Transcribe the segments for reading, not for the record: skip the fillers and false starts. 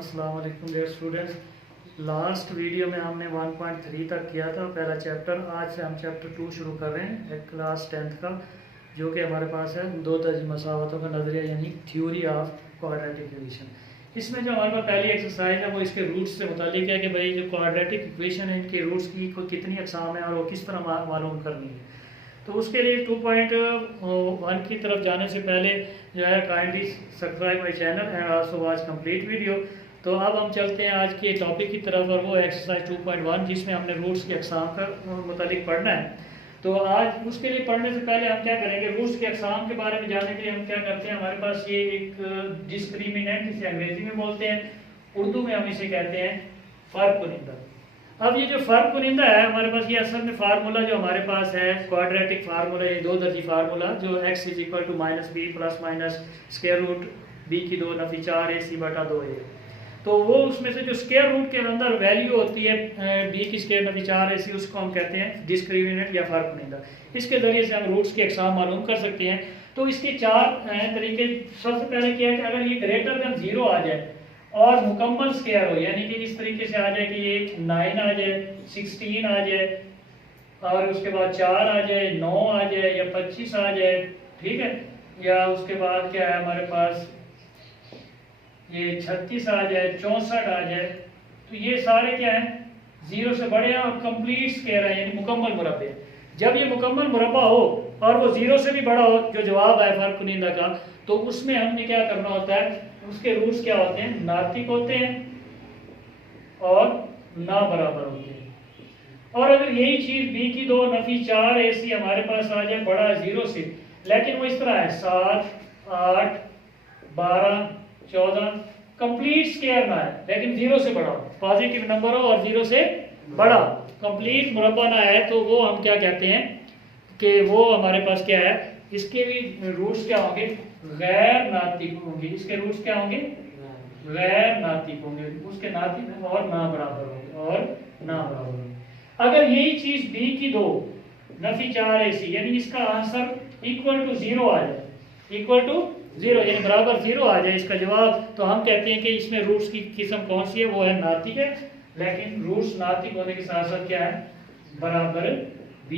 अस्सलाम वालेकुम dear students. Last video में हमने 1.3 तक किया था पहला चैप्टर। आज से हम चैप्टर 2 शुरू कर रहे हैं, एक क्लास 10th का, जो कि हमारे पास है दो दर्जी मसावतों का नज़रिया, यानी थ्योरी ऑफ क्वाड्रेटिक इक्वेशन। इसमें जो हमारे पास पहली एक्सरसाइज है वो इसके रूट्स से मुतालिक है कि भाई जो क्वाड्रेटिक इक्वेशन है इनके रूट्स की कितनी अक़साम है और वो किस तरह मालूम करनी है। तो उसके लिए 2.1 की तरफ जाने से पहले जो है kindly subscribe my channel and also watch complete video. तो अब हम चलते हैं आज के टॉपिक की तरफ, और वो एक्सरसाइज 2.1 जिसमें हमने रूट्स की अक़साम का मुतालिक पढ़ना है। तो आज उसके लिए पढ़ने से पहले हम क्या करेंगे, रूट्स की अक़साम के बारे में जानने के लिए हम क्या करते हैं, हमारे पास ये एक डिस्क्रिमिनेंट, इसे अंग्रेजी में बोलते हैं, उर्दू में हम इसे कहते हैं फ़र्क कुनिंदा। अब ये जो फ़र्क कुनिंदा है हमारे पास, ये असल में फार्मूला जो हमारे पास है क्वाड्रेटिक फार्मूला, ये दो दर्जी फार्मूला जो x = -b plus minus square root b की 2 नफी 4 ac बटा 2a। तो वो उसमें से जो स्क्वायर रूट के अंदर वैल्यू होती है b की स्क्वायर नफी 4 ac, उसको हम कहते हैं डिस्क्रिमिनेंट या फ़र्क कुनिंदा। इसके ज़रिए से हम रूट्स की अक़साम मालूम कर सकते हैं। तो इसके चार तरीके। सबसे पहले क्या है कि अगर ये ग्रेटर देन 0 आ जाए और मुकम्मल स्क्वायर हो, यानी कि इस तरीके से आ जाए कि ये 9 आ जाए, 16 आ जाए, और उसके बाद 4 आ जाए, 9 आ जाए, या 25 आ जाए, ठीक है, या उसके बाद क्या है हमारे पास ये 36 आ जाए, 64 आ जाए, तो ये सारे क्या है 0 से बड़े हैं और कंप्लीट स्क्वायर है, यानी मुकम्मल मुरब्बे है। जब ये मुकम्मल मुरब्बा हो और वो 0 से भी बड़ा हो, जो जवाब है फ़र्क कुनिंदा का, तो उसमें हमने क्या करना होता है, उसके रूट्स क्या होते हैं, नातिक होते हैं और ना बराबर होते हैं। और अगर यही चीज़ b की 2 नफी 4 ac हमारे पास आ जाए बड़ा 0 से, लेकिन वो इस तरह है 7, 8, 12, 14, कंप्लीट स्क्वायर ना है लेकिन 0 से बड़ा, पॉजिटिव नंबर हो और 0 से बड़ा, कंप्लीट मुरब्बा ना है, तो वो हम क्या कहते हैं कि वो हमारे पास क्या है, इसके भी रूट्स क्या होंगे, गैर नातिक होंगे। इसके रूट्स क्या होंगे, गैर नातिक होंगे, उसके नातिक और ना बराबर होंगे, और ना बराबर होंगे। अगर यही चीज b की 2 नफी 4 ac, यानी इसका आंसर इक्वल टू 0 आ जाए, इक्वल टू 0 यानी बराबर 0 आ जाए इसका जवाब, तो हम कहते हैं कि इसमें रूट्स की किस्म कौन सी है, वो है नातिक है, लेकिन रूट्स नातिक होने के साथ साथ क्या है, बराबर b,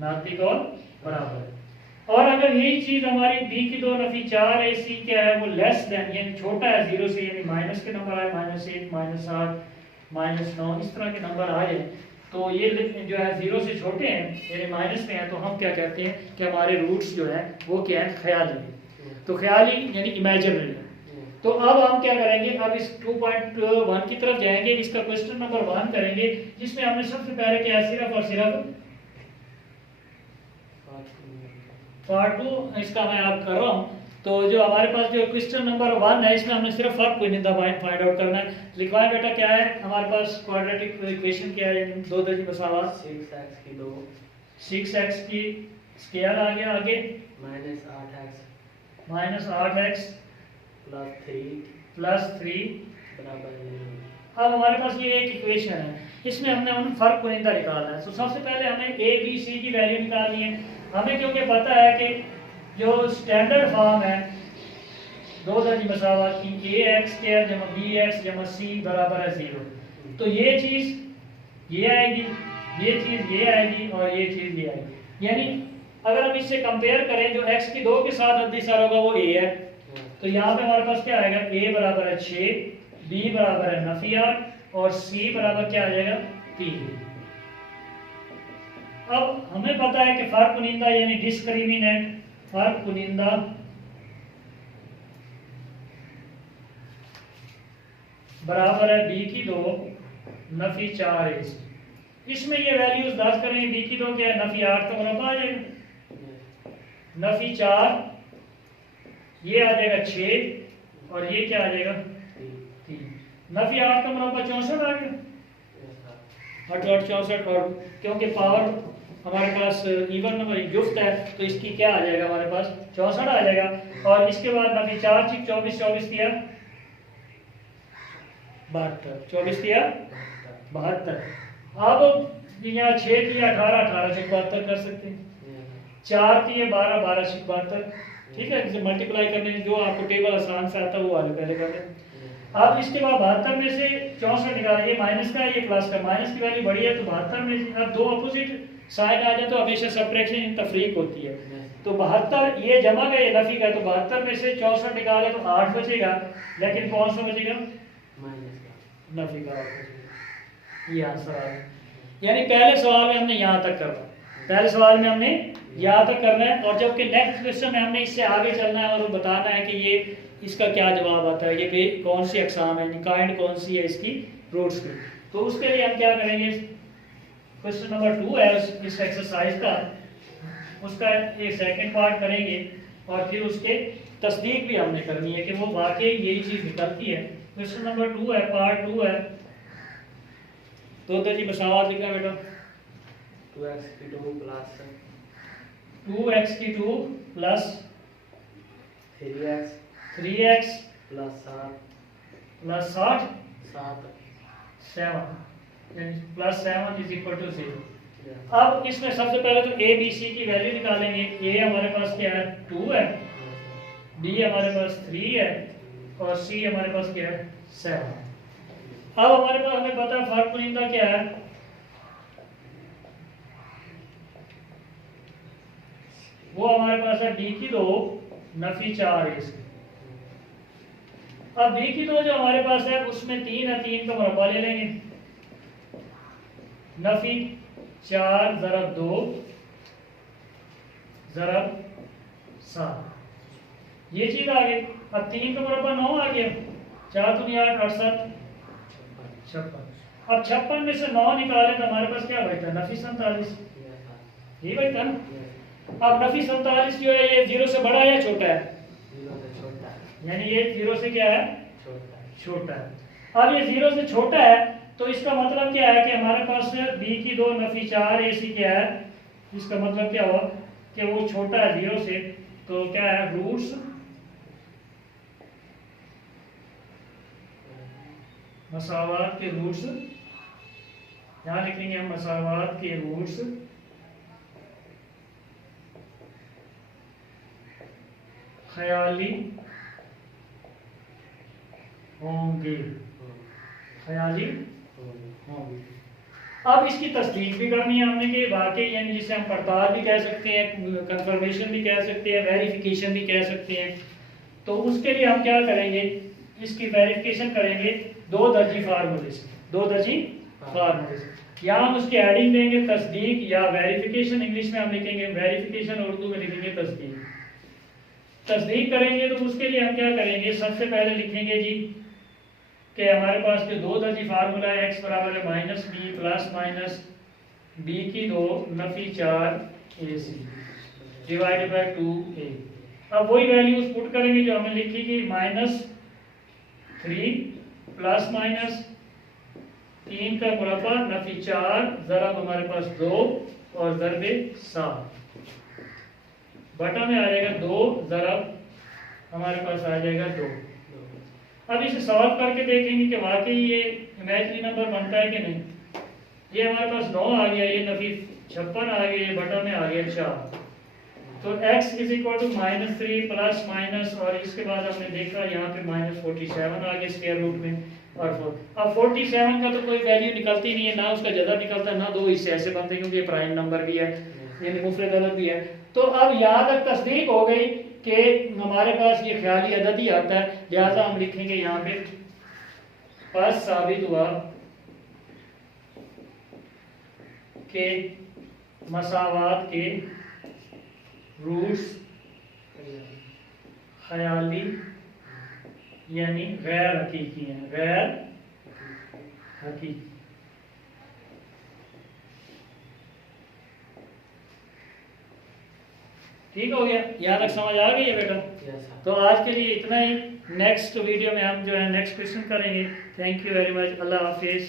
नातिक और बराबर। और अगर यही चीज हमारी b की 2 नफी 4 ac क्या है, वो लेस देन यानी छोटा है 0 से, यानी माइनस के नंबर आए, -1, -7, -9, इस तरह के नंबर आए, तो ये जो है 0 से छोटे हैं यानी माइनस में है, तो हम क्या कहते हैं कि हमारे रूट्स जो है वो क्या है, ख्याली है। तो ख्याली यानी इमेजिनरी है। तो अब हम क्या करेंगे, अब इस 2.1 की तरफ जाएंगे, इसका क्वेश्चन नंबर 1 करेंगे, जिसमें हमने सबसे पहले क्या है, सिर्फ और सिर्फ पार्ट 2 इसका मैं आप कर रहा हूँ। तो जो हमारे पास जो क्वेश्चन नंबर 1 है, इसमें हमने सिर्फ फ़र्क कुनिंदा फाइंड आउट करना है। लिखवाए बेटा, क्या है हमारे पास क्वाड्रेटिक इक्वेशन, क्या है, दो दर्जी मसावत, 6x की 2 6x की स्क्वायर आ गया, आगे -8x प्लस 3 बराबर 0। अब हमारे पास ये एक इक्वेशन है, इसमें हमने फ़र्क कुनिंदा निकालना है। तो सबसे पहले हमें a b c की वैल्यू निकालनी है। हमें क्योंकि पता है कि जो स्टैंडर्ड फॉर्म है दो दर्जी मसावत की, ax² जमा bx जमा c बराबर है 0, तो ये चीज़ ये आएगी, ये चीज़ ये आएगी, और ये चीज़ ये आएगी। यानी अगर हम इससे कंपेयर करें, जो x की 2 के साथ अद्दिसर होगा वो a है, तो यहाँ पे हमारे पास क्या आएगा, a बराबर है 6, b बराबर है नफी 8, और c बराबर क्या आ जाएगा, 3। अब हमें पता है कि फ़र्क कुनिंदा यानी डिस्क्रिमिनेंट, फ़र्क कुनिंदा बराबर है b की 2 नफी 4 ac। इसमें ये वैल्यूज 10 करेंगे, b की 2 क्या है, नफी 8 का मुरब्बा आ जाएगा, नफी 4 ये आ जाएगा 6, और ये क्या आ जाएगा 3, नफी 8 का मुरब्बा 64 आ गया, 8 64, और क्योंकि पावर हमारे पास इवन नंबर जुफ्त है, तो इसकी क्या आ जाएगा, हमारे पास 64 आ जाएगा। और इसके बाद नफी 4 6 24, 24 दिया 72, 24 दिया 72। अब यहाँ 6 दिया 18, 18 से 72 कर सकते हैं, 4 दिए 12, 12 से 72, ठीक है। मल्टीप्लाई करने जो आपको टेबल आसान से आता है वो वाले पहले कर लें। अब इसके बाद 72 में से 64 निकालें, ये माइनस का है ये प्लस का, माइनस की वैल्यू बड़ी है तो 72 में से अब दो अपोजिट साइड आ जाए तो हमेशा सबट्रैक्शन इन तफरीक होती है। तो 72 ये जमा का ये नफी का है, तो 72 में से 64 निकाले तो 8 बचेगा, लेकिन कौन सा बचेगा? नफी का 8 बचेगा। ये आंसर आ गया। यानी पहले सवाल में हमने यहाँ तक करना, पहले सवाल में हमने यहाँ तक करना है, और जबकि नेक्स्ट क्वेश्चन में हमने इससे आगे चलना है और बताना है कि ये इसका क्या जवाब आता है, ये कौन सी अकसाम है, काइंड कौन सी है इसकी रूट्स की। तो उसके लिए हम क्या करेंगे, क्वेश्चन नंबर 2 है इस एक्सरसाइज का, उसका एक सेकंड पार्ट करेंगे और फिर उसके तस्दीक भी हमने करनी है कि वो वाकई यही चीज़ निकलती है। क्वेश्चन नंबर 2 है, पार्ट 2 है। तो जी मसावत लिखा है बेटा, 2x की 2 प्लस 2x की 2 plus 3x plus 7 7 plus 7 is equal to 0। अब इसमें सबसे पहले तो ए बी सी की वैल्यू निकालेंगे। ए हमारे पास क्या है 2 है, बी हमारे पास 3 है और सी हमारे पास क्या है 7। अब हमारे पास हमें पता है फर्क पुनिंदा क्या है, वो हमारे पास है डी की 2 नफी 4 है इसकी। अब डी की 2 जो हमारे पास है उसमें 3 है, 3 का मुरब्बा ले लेंगे, नफी 4 ज़रब 2 ज़रब 7, ये चीज आ गई। अब 3 का मुरब्बा 9 आ गया, 4 दूनी 8 8 7 56। अब 56 में से 9 निकाले तो हमारे पास क्या बचता है, नफी 47, ये बचता ना। अब नफी 47 जो है ये 0 से बड़ा है या छोटा है, यानी ये 0 से क्या है छोटा है। अब ये 0 से छोटा है तो इसका मतलब क्या है कि हमारे पास बी की 2 नफी 4 ए सी क्या है, इसका मतलब क्या हुआ कि वो छोटा है 0 से, तो क्या है रूट्स मसावात के रूट्स, यहां लिखेंगे हम मसावात के रूट्स ख्याली होंगे, ख्याली होंगे। अब इसकी तस्दीक भी करनी है हमने कि वाकई, यानी जिसे हम पड़ताल भी कह सकते हैं, कंफर्मेशन भी कह सकते हैं, वेरिफिकेशन भी कह सकते हैं। तो उसके लिए हम क्या करेंगे, इसकी वेरिफिकेशन करेंगे 2 दर्जी फार्मूले से, 2 दर्जी फार्मूले से। या हम उसकी एडिंग देंगे तस्दीक या वेरिफिकेशन, इंग्लिश में हम लिखेंगे वेरिफिकेशन, उर्दू में लिखेंगे तस्दीक। तस्दीक करेंगे तो उसके लिए हम क्या करेंगे, सबसे पहले लिखेंगे जी कि हमारे पास जो 2 दर्जी फार्मूला है, x बराबर है minus b plus minus b की 2 नफी 4 a c divided by 2a। अब वही वैल्यूज पुट करेंगे जो हमें लिखी गई, -3 प्लस माइनस 3 का मुरब्बा नफी 4 ज़रब हमारे पास 2 और ज़रबे 7, बटा में आ जाएगा 2 ज़रब हमारे पास आ जाएगा 2। अब इसे सॉल्व करके देखेंगे कि वाकई ये इमेजिनरी नंबर बनता है कि नहीं। ये हमारे पास 9 आ गया, ये नफी 56 आ गया, ये बटा में आ गया 4। तो x is equal to -3 plus minus, और इसके बाद हमने देखा यहाँ पे -47 आ गया स्क्वायर रूट में, और 4। अब 47 का तो कोई वैल्यू निकलती नहीं है, ना उसका जदा निकलता है, ना 2 हिस्से ऐसे बनते हैं, क्योंकि ये प्राइम नंबर भी है, यानी मुफरद अदद भी है। तो अब यहाँ तक तस्दीक हो गई कि हमारे पास ये ख्याली अदद ही आता है, लिहाजा हम लिखेंगे यहाँ पे पास साबित हुआ कि मसावात के रूट्स ख्याली यानी गैर हकीकी हैं, गैर हकीकी। ठीक हो गया, यहाँ तक समझ आ गई है बेटा? तो आज के लिए इतना ही। नेक्स्ट वीडियो में हम जो है नेक्स्ट क्वेश्चन करेंगे। Thank you very much, Allah Hafiz.